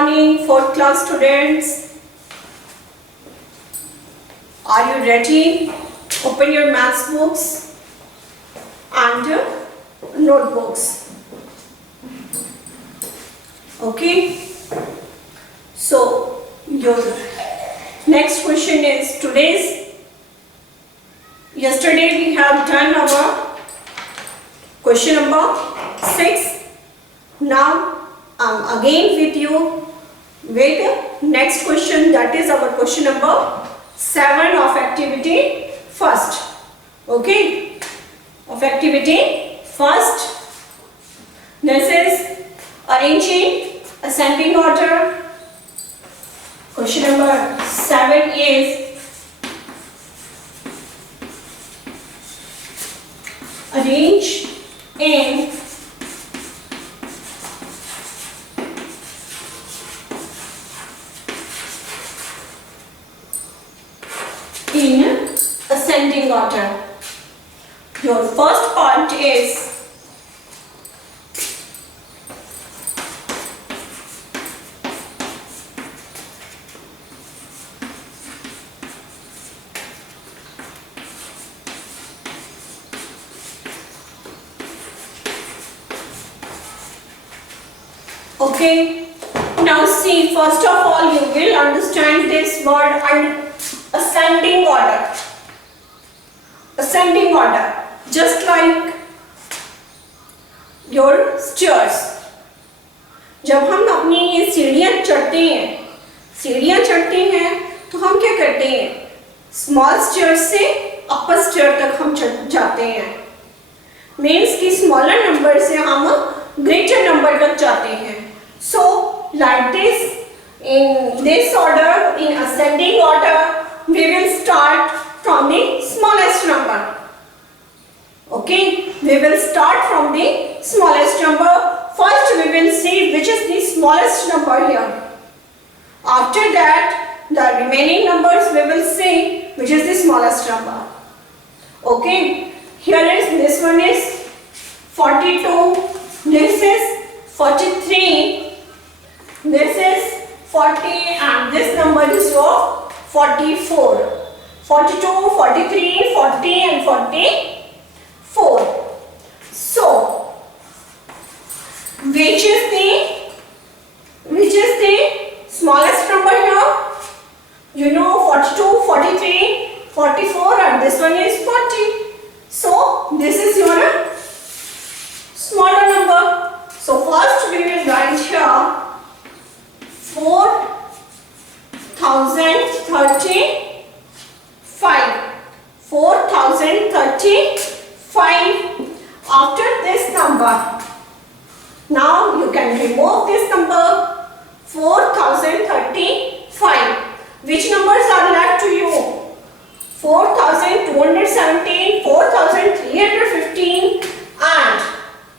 morning, 4th class students. Are you ready? Open your maths books and notebooks. Okay. So your next question is yesterday we have done our question number 6. Now I'm again with you with next question, that is our question number 7 of activity first. Okay, of activity first. This is arranging ascending order. Question number 7 is arrange in ascending order. Your first part is okay. Now see, first of all you will understand this word and ascending order. Ascending order, just like your stairs. जब हम अपनी ये सीढ़ियाँ चढ़ते हैं तो हम क्या करते हैं, स्मॉल स्टेयर से अपर स्टेयर तक हम जाते हैं. मीन्स कि स्मॉलर नंबर से हम ग्रेटर नंबर तक जाते हैं. So like this, in this order, in ascending order, we will start from the smallest number. Okay, we will start from the smallest number. First we will see which is the smallest number here. After that, the remaining numbers we will see which is the smallest number. Okay, here is, this one is 42, this is 43, this is 40, and this number is your 44. 42, 43, 40 and 44. So, which is the smallest number here? You know, 42, 43, 44 and this one is 40. So, this is your smaller number. So, first we will write here 4035. 4035. After this number, now you can remove this number 4035. Which numbers are left to you? 4217, 4315 and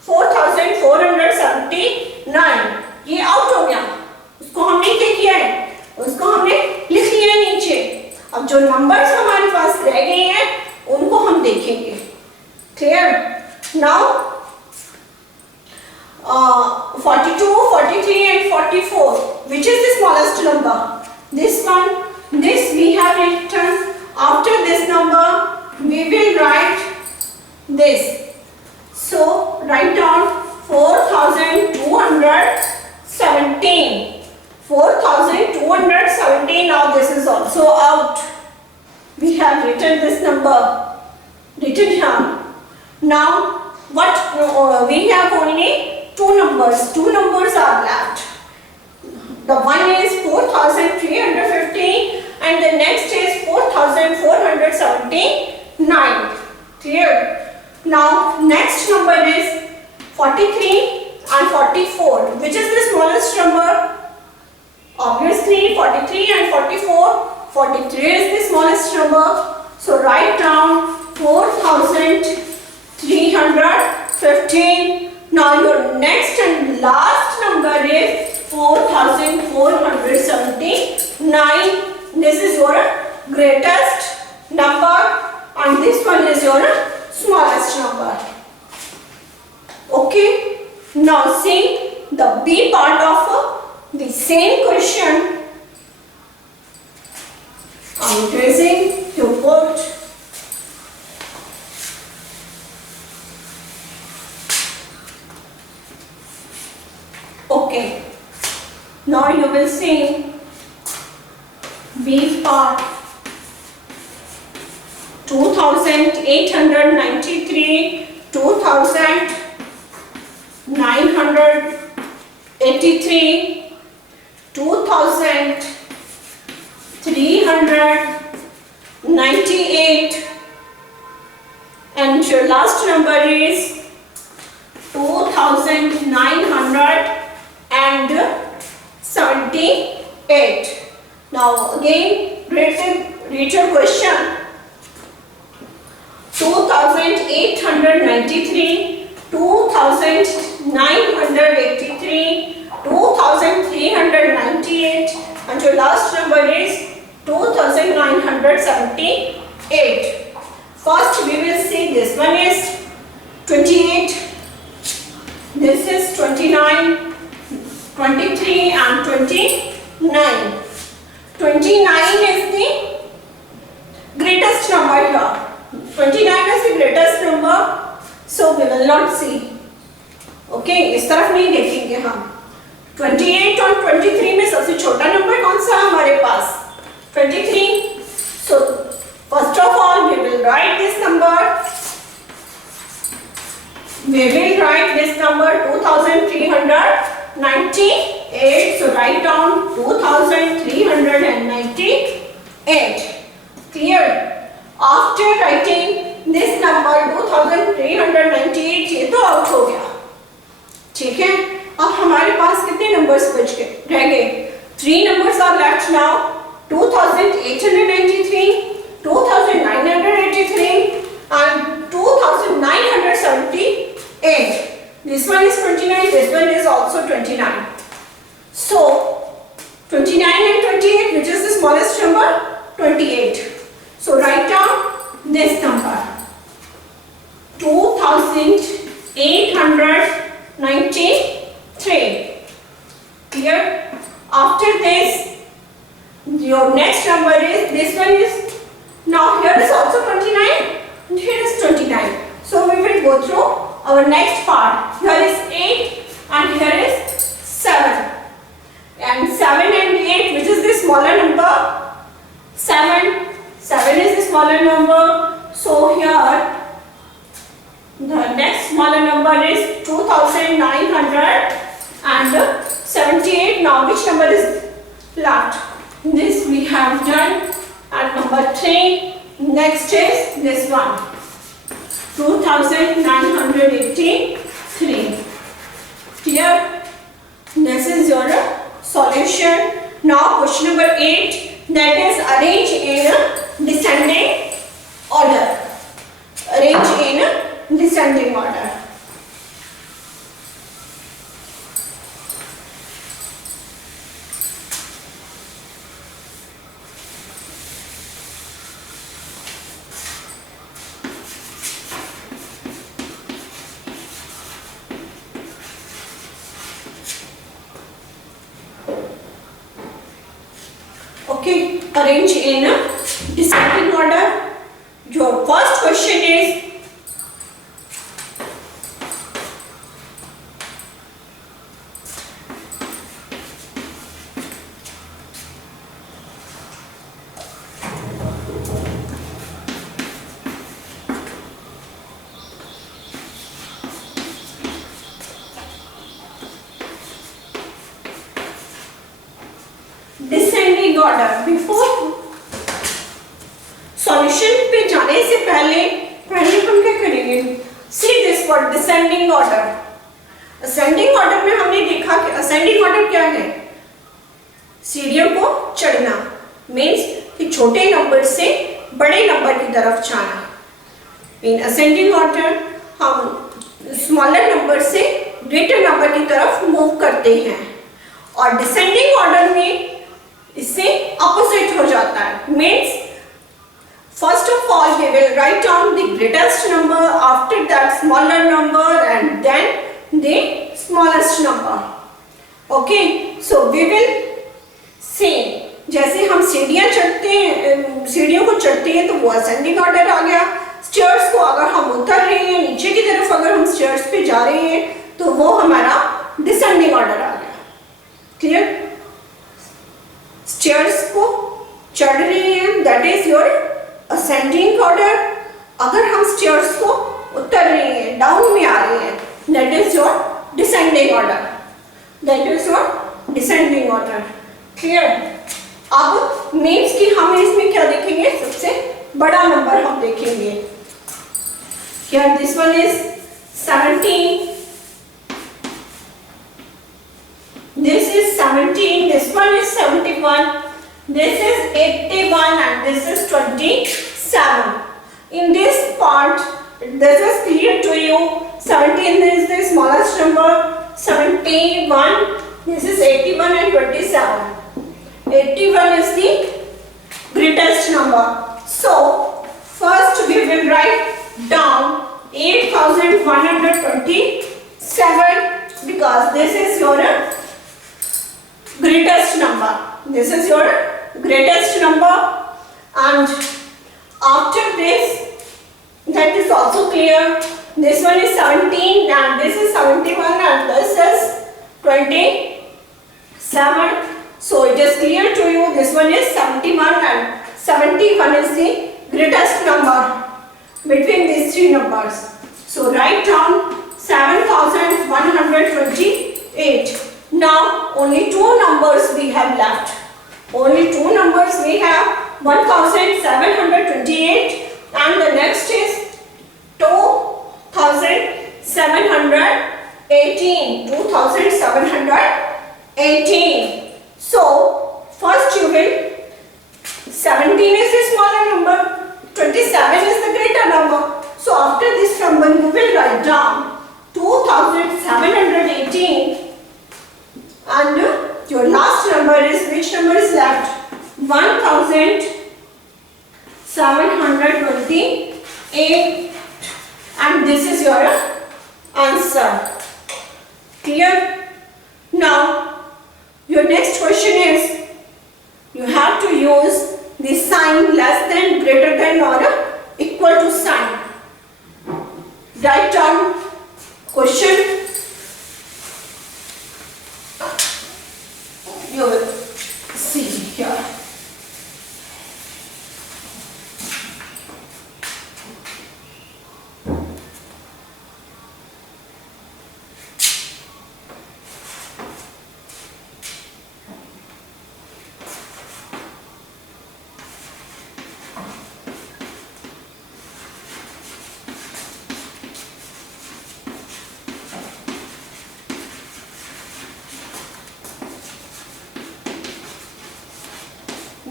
4479. ये out हो गया, उसको हमने क्या किया है, उसको हमने लिख लिया नीचे. अब जो नंबर्स हमारे पास रह गए हैं उनको हम देखेंगे. Clear? Now 42, 43 and 44. Which is the smallest number? This one. This we have written. After this number we will write this. So write down 4217. 4217. Now this is also out. We have written this number. Written here. Now what? We have only two numbers. Two numbers are left. The one is 4350 and the next is 4479. Clear? Now next number is 43 and 44. Which is the smallest number? Obviously 43 and 44. 43 is the smallest number. So write down 4315. Now your next and last number is 4479. This is your greatest number and this one is your smallest number. Okay. Now see the B part of the same question I'm using to put okay. Now you will see B part 2893, 2983, 2398, and your last number is 2978. Now again read your question. 2893, 2983, 2398, and your last number is 2978. First we will see this one is 28, this is 29, 23 and 29. 29 is the greatest number here. 29 is the greatest number, so we will not see. Okay, इस तरफ नहीं देखेंगे हम. 28 और 23 में सबसे छोटा number कौन सा है हमारे पास? 23. So first of all we will write this number. We will write this number 2398. So write down 2398. Clear? After writing this number 2398, ये तो आउट हो गया. ठीक है, अब हमारे पास कितने नंबर्स बच गए, रह गए? 3 numbers are left now. 2893, 2983 and 2978. This one is 29, this one is also 29. So 29 and 28, which is the smallest number? 28. So write down this number 2893. Clear? After this, your next number is, this one is, now here is also 29 and here is 29. So we will go through our next part. Here is 8 and here is 7. And 7 and 8, which is the smaller number? 7 is the smaller number. So here the next smaller number is 2978. Now which number is left? This we have done. And number 3, next is this one, 2983. Clear? This is your solution. Now question number 8, that is arrange in descending order. Arrange in descending order. Okay, arrange in descending order. Your first question is descending order. Before solution पे जाने से पहले हम क्या करेंगे? See this word descending order. Ascending order में हमने देखा कि ascending order क्या है? सीढ़ियों को चढ़ना, means कि छोटे नंबर से बड़े नंबर की तरफ जाना. In ascending order हम smaller number से greater number की तरफ move करते हैं. और descending order में इससे opposite हो जाता है. Means first of all we will write down the greatest number, after that smaller number, and then the smallest number. Okay, so So we will say, जैसे हम सीढ़ियाँ चढ़ते हैं, सीढ़ियों को चढ़ते हैं तो वो असेंडिंग ऑर्डर आ गया। स्टेयर्स को अगर हम उतर रहे हैं, नीचे की तरफ अगर हम स्टेयर्स पे जा रहे हैं तो वो हमारा डिसेंडिंग ऑर्डर आ गया। क्लियर? स्टेयर्स को चढ़ रहे हैं, that is your ascending order. अगर हम स्टेयर्स को उतर रहे हैं, डाउन में आ रहे हैं, that is your descending order, that is your descending order. Clear? अब मीन्स कि हम इसमें क्या देखेंगे, सबसे बड़ा नंबर हम देखेंगे। क्या this one is 17, this is 17, this one is 71, this is 81 and this is 27. In this part, this is clear to you. 17 is the smallest number, 71, this is 81 and 27. 81 is the greatest number. So, first we will write down 8127 because this is your greatest number. This is your greatest number, and after this, that is also clear. This one is 17 and this is 71 and this is 27. So it is clear to you. This one is 71 and 71 is the greatest number between these three numbers. So write down 7128. Now only two numbers we have left. Only two numbers we have, 1728 and the next is 2718. 2718. So first you will, 17 is the smaller number, 27 is the greater number. So after this number you will write down 2718 and your last number is, which number is left? 1728 and this is your answer. Clear? Now your next question is, you have to use the sign less than, greater than or equal to sign. Write down question. You will see here.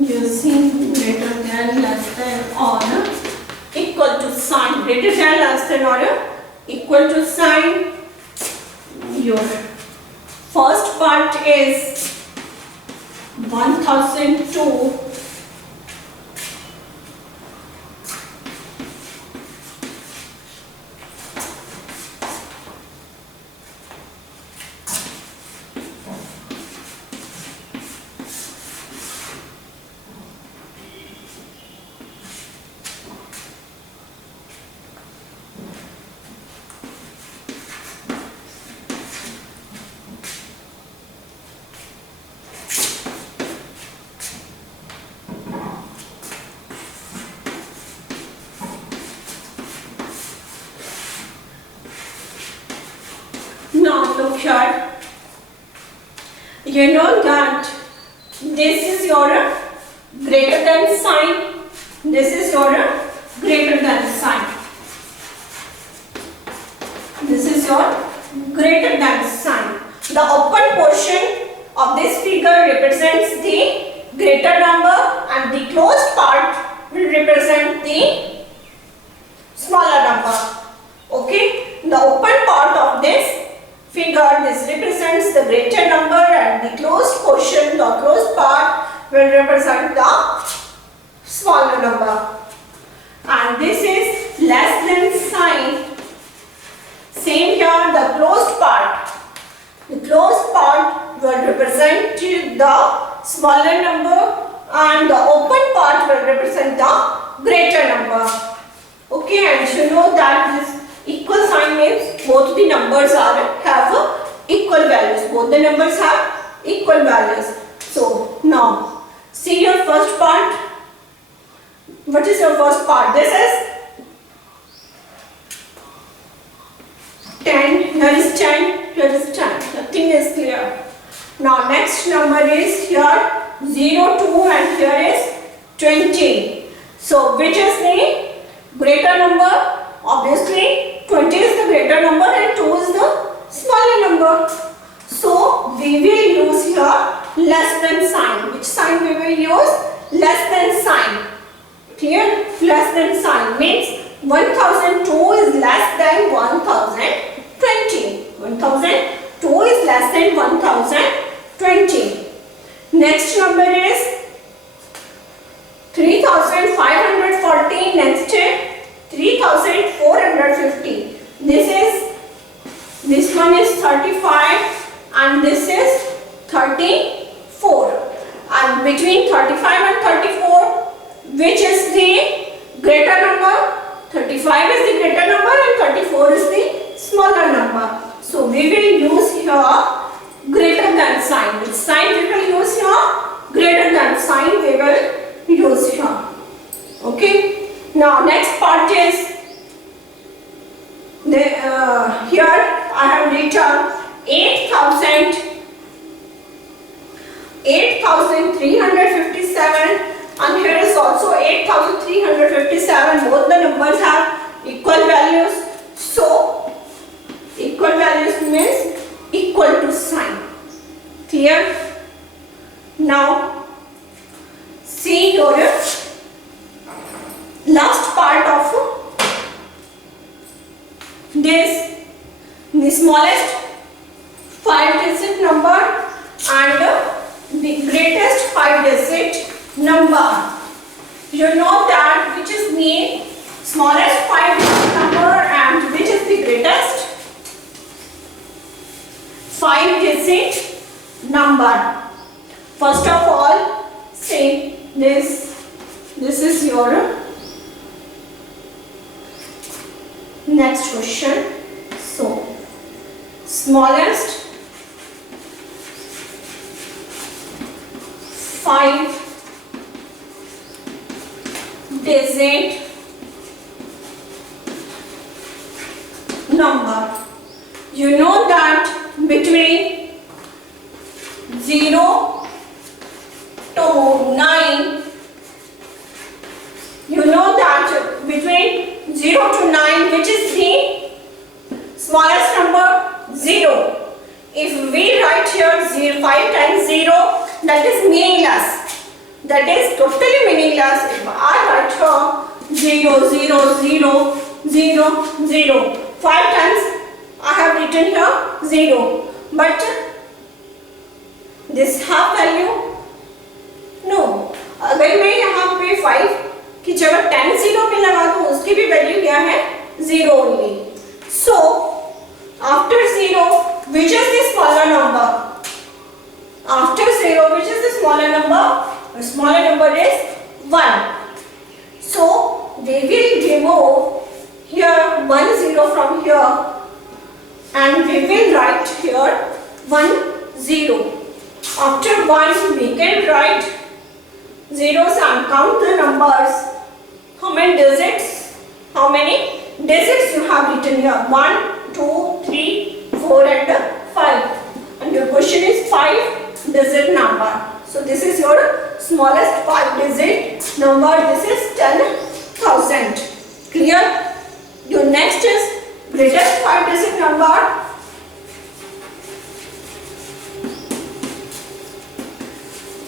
Using greater than, less than or equal to sign. Greater than, less than or equal to sign. Your first part is 1002 . Look here, you know that this is your greater than sign, this is your greater than sign, this is your greater than sign. The open portion of this figure represents the greater number and the closed part will represent the smaller number. Okay, the open part of this figure, this represents the greater number and the closed portion, the closed part will represent the smaller number. And this is less than sign. Same here, the closed part will represent represent the smaller number and the open part will represent the greater number. Okay, and you know that this equal sign means both the numbers have equal values. Both the numbers have equal values. So now see your first part. What is your first part? This is 10, here is 10, here is 10. Nothing is clear. Now next number is here 0, 2 and here is 20. So which is the greater number? Obviously 20 is the greater number and 2 is the smaller number. So we will use here less than sign. Which sign we will use? Less than sign. Clear? Less than sign means 1002 is less than 1020. 1002 is less than 1020. Next number is 3540. Next 3450. This one is 35 and this is 34. And between 35 and 34, which is the greater number? 35 is the greater number and 34 is the smaller number. So we will use here greater than sign. Which sign we will use here? Greater than sign we will use here. Okay. Now next part is here I have written 8,357 and here is also 8,357. Both the numbers have equal values. So equal values means equal to sign. Clear? Now see your last part of this, the smallest 5-digit number and the greatest 5-digit number. You know that which is the smallest 5-digit number and which is the greatest 5-digit number. First of all, say this is your next question. So smallest 5-digit number. You know that between 0 to 9, you know that between 0 to 9, which is the smallest number? 0. If we write here 5 times 0, that is meaningless. That is totally meaningless. If I write here 0, 0, 0, 0, 0, 5 times I have written here 0. But this half value? No. अगर मैं यहाँ पे 5 की जगह 10 0 पे लगा दूँ, उसकी भी वैल्यू क्या है? 0 only. So after 0, which is the smaller number? After 0, which is the smaller number? The smaller number is 1. So we will remove here 1 0 from here and we will write here 1 0. After 1, we can write zeros and count the numbers. How many digits? How many digits you have written here? 1, 2, 3, 4 and 5. And your question is 5-digit number. So this is your smallest 5-digit number. This is 10,000. Clear? Your next is greatest 5-digit number.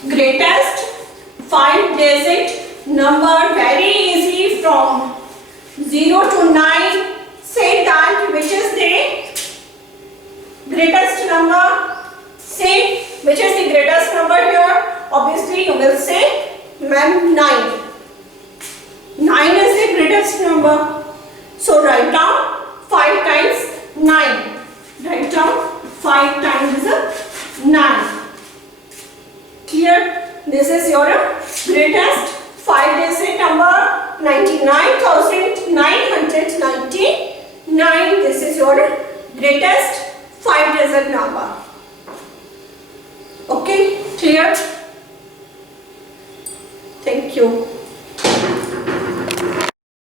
Greatest 5-digit number, very easy, from 0 to 9. Say that which is the greatest number. Say which is the greatest number here. Obviously you will say, ma'am, 9. 9 is the greatest number. So write down 5 times 9. Write down 5 times 9. This is your greatest 5-digit number, 99,999. This is your greatest 5-digit number. Okay, clear? Thank you.